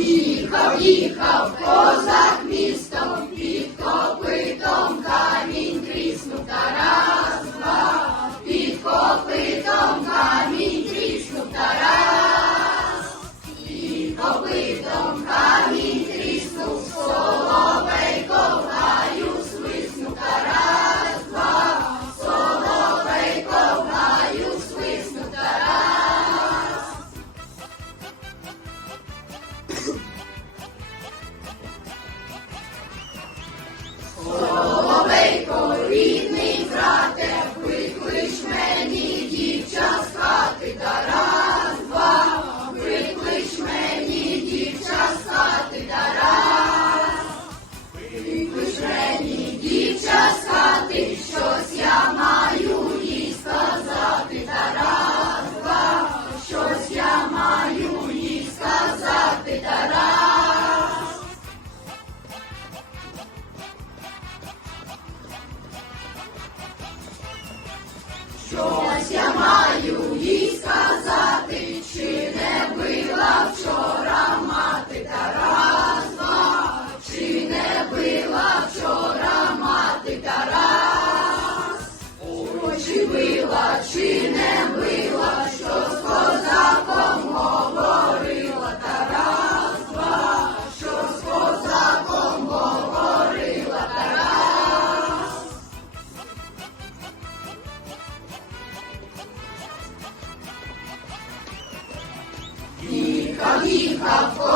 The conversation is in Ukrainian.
Їхав, їхав козак містом, під копитом камінь тріснув Тарас, два, під копитом камінь тріснув Тарас, під копитом камінь Jericho Щось я маю їй сказати, чи не била вчора мати Тараса, чи не била вчора мати Тарас, Ой, чи била, чи не била, що Їхав,